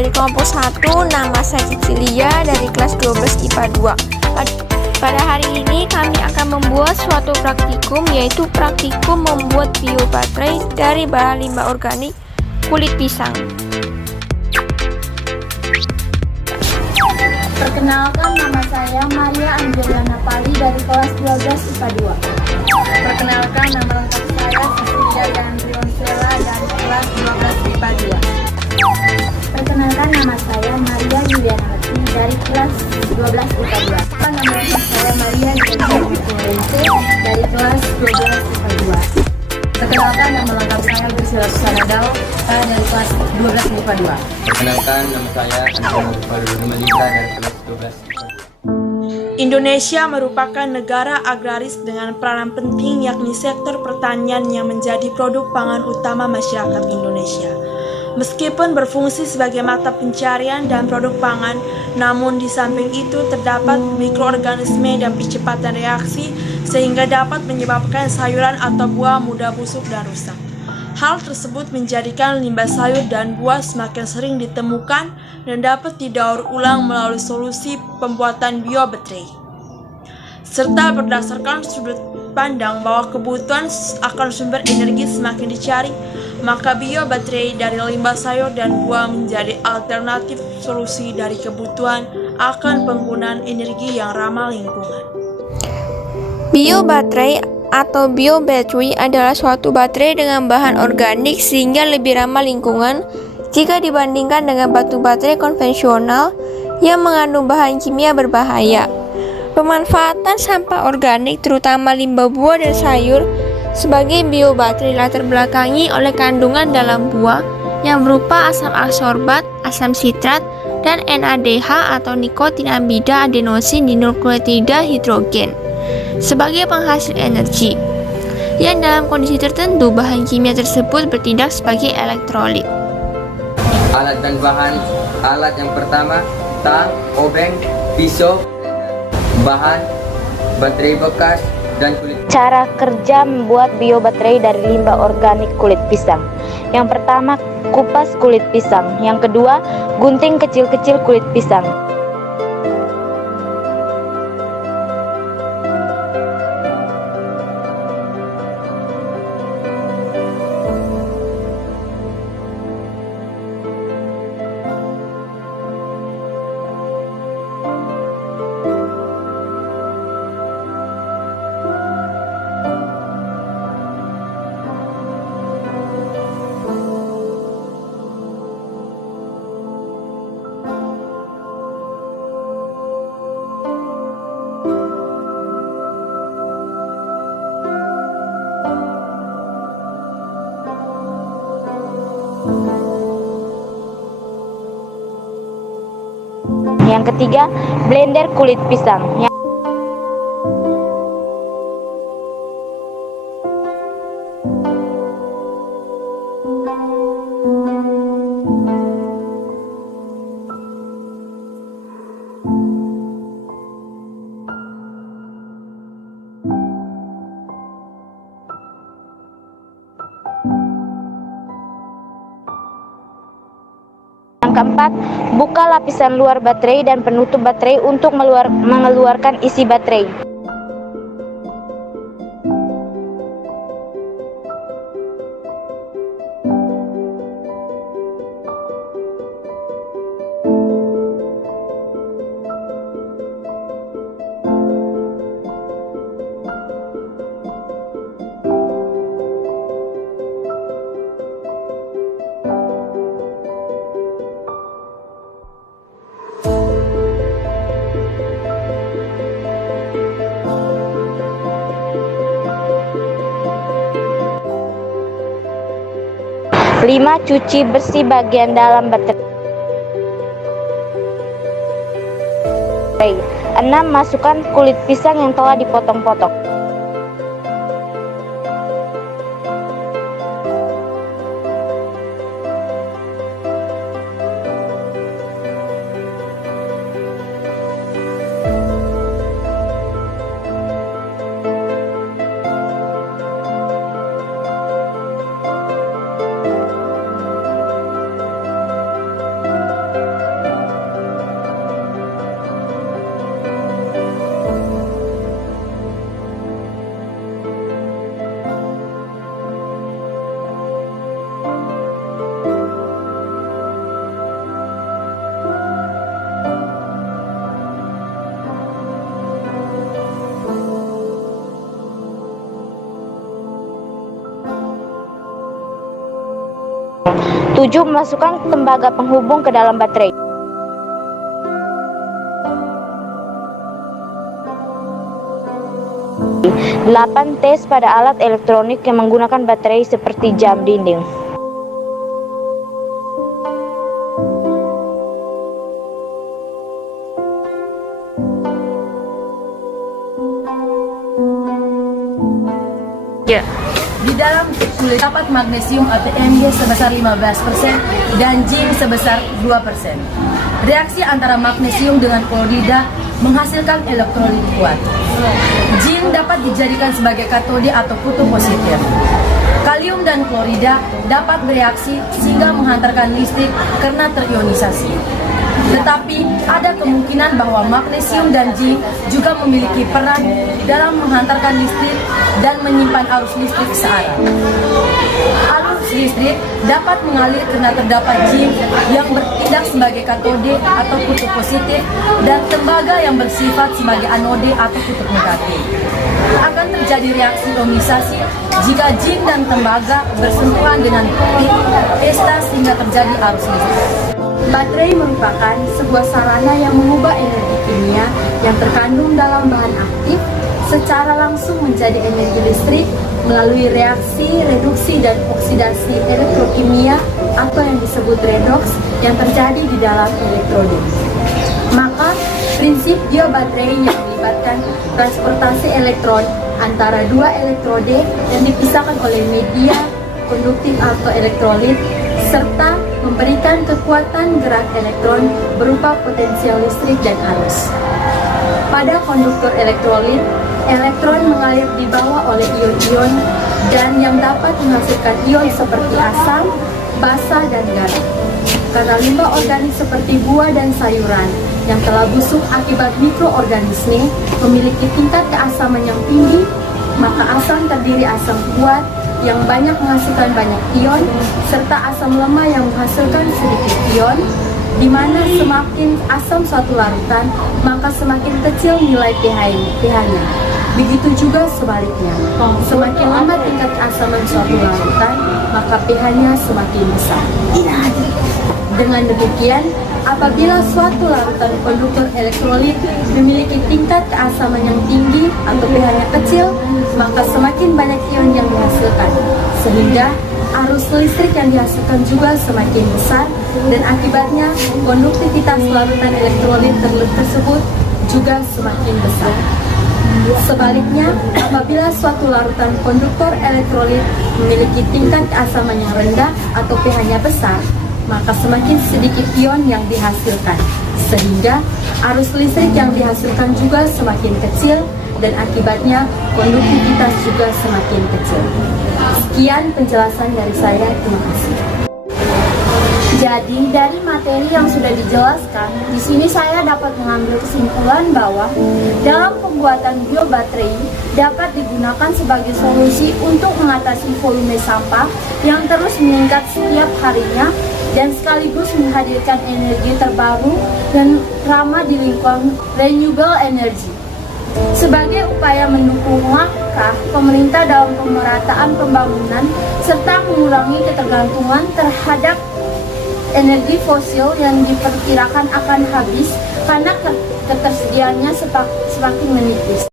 dari kelompok 1. Nama saya Cecilia dari kelas 12 IPA 2. Pada hari ini kami akan membuat suatu praktikum, yaitu praktikum membuat biobaterai dari bahan limbah organik kulit pisang. Perkenalkan, nama saya Maria Angelina Pali dari kelas 12 IPA 2. Perkenalkan, nama lengkap saya Cecilia Yandri Onsela dari kelas 12 IPA 2. Perkenalkan, nama saya Maria Yuliana Leti dari kelas 12 IPA 2. Nama lengkap saya Maria Yuliana Leti dari kelas 12 IPA 2. Perkenalkan, nama lengkap saya Priscilla Susana Dao dari kelas 12 IPA 2. Perkenalkan, nama saya Antonio Valdo Melita dari kelas 12 IPA 2. Indonesia merupakan negara agraris dengan peranan penting, yakni sektor pertanian yang menjadi produk pangan utama masyarakat Indonesia. Meskipun berfungsi sebagai mata pencarian dan produk pangan, namun di samping itu terdapat mikroorganisme dan percepatan reaksi sehingga dapat menyebabkan sayuran atau buah mudah busuk dan rusak. Hal tersebut menjadikan limbah sayur dan buah semakin sering ditemukan dan dapat didaur ulang melalui solusi pembuatan biobaterai. Serta berdasarkan sudut pandang bahwa kebutuhan akan sumber energi semakin dicari, maka biobaterai dari limbah sayur dan buah menjadi alternatif solusi dari kebutuhan akan penggunaan energi yang ramah lingkungan. Biobaterai atau biobattery adalah suatu baterai dengan bahan organik sehingga lebih ramah lingkungan jika dibandingkan dengan batu baterai konvensional yang mengandung bahan kimia berbahaya. Pemanfaatan sampah organik terutama limbah buah dan sayur sebagai biobaterai latar belakangi oleh kandungan dalam buah yang berupa asam askorbat, asam sitrat, dan NADH atau nikotinamida adenosin dinukleotida hidrogen sebagai penghasil energi, yang dalam kondisi tertentu bahan kimia tersebut bertindak sebagai elektrolit. Alat dan bahan. Alat yang pertama, tang, obeng, pisau, bahan, baterai bekas, dan kulit. Cara kerja membuat biobaterai dari limbah organik kulit pisang. Yang pertama, kupas kulit pisang. Yang kedua, gunting kecil-kecil kulit pisang. Yang ketiga, blender kulit pisang. Yang keempat, buka lapisan luar baterai dan penutup baterai untuk mengeluarkan isi baterai. Lima, cuci bersih bagian dalam baterai. 6. Masukkan kulit pisang yang telah dipotong-potong. 7. Memasukkan tembaga penghubung ke dalam baterai. 8. Tes pada alat elektronik yang menggunakan baterai seperti jam dinding. Di dalam sudah dapat magnesium atau Mg sebesar 15% dan zinc sebesar 2%. Reaksi antara magnesium dengan klorida menghasilkan elektrolit kuat. Zinc dapat dijadikan sebagai katode atau kutub positif. Kalium dan klorida dapat bereaksi sehingga menghantarkan listrik karena terionisasi. Tetapi ada kemungkinan bahwa magnesium dan zinc juga memiliki peran dalam menghantarkan listrik dan menyimpan arus listrik searah. Arus listrik dapat mengalir karena terdapat zinc yang bertindak sebagai katode atau kutub positif dan tembaga yang bersifat sebagai anode atau kutub negatif. Akan terjadi reaksi ionisasi jika zinc dan tembaga bersentuhan dengan pesta sehingga terjadi arus listrik. Baterai merupakan sebuah sarana yang mengubah energi kimia yang terkandung dalam bahan aktif secara langsung menjadi energi listrik melalui reaksi, reduksi, dan oksidasi elektrokimia atau yang disebut redox yang terjadi di dalam elektrode. Maka, prinsip biobaterai yang melibatkan transportasi elektron antara dua elektrode yang dipisahkan oleh media konduktif atau elektrolit serta memberikan kekuatan gerak elektron berupa potensial listrik dan arus. Pada konduktor elektrolit, elektron mengalir dibawa oleh ion-ion dan yang dapat menghasilkan ion seperti asam, basa, dan garam. Karena limbah organik seperti buah dan sayuran yang telah busuk akibat mikroorganisme memiliki tingkat keasaman yang tinggi, maka asam terdiri asam kuat yang banyak menghasilkan banyak ion, serta asam lemah yang menghasilkan sedikit ion, di mana semakin asam suatu larutan, maka semakin kecil nilai pH-nya. Begitu juga sebaliknya, semakin lemah tingkat keasaman suatu larutan, maka pH-nya semakin besar. Dengan demikian, apabila suatu larutan konduktor elektrolit memiliki tingkat keasaman yang tinggi atau pH-nya kecil, maka semakin banyak ion yang dihasilkan, sehingga arus listrik yang dihasilkan juga semakin besar dan akibatnya konduktivitas larutan elektrolit tersebut juga semakin besar. Sebaliknya, apabila suatu larutan konduktor elektrolit memiliki tingkat keasaman yang rendah atau pH-nya besar, maka semakin sedikit ion yang dihasilkan, sehingga arus listrik yang dihasilkan juga semakin kecil dan akibatnya konduktivitas juga semakin kecil. Sekian penjelasan dari saya, terima kasih. Jadi dari materi yang sudah dijelaskan, di sini saya dapat mengambil kesimpulan bahwa dalam pembuatan biobaterai dapat digunakan sebagai solusi untuk mengatasi volume sampah yang terus meningkat setiap harinya dan sekaligus menghadirkan energi terbaru dan ramah di lingkungan renewable energy. Sebagai upaya mendukung langkah pemerintah dalam pemerataan pembangunan serta mengurangi ketergantungan terhadap energi fosil yang diperkirakan akan habis karena ketersediaannya semakin menipis.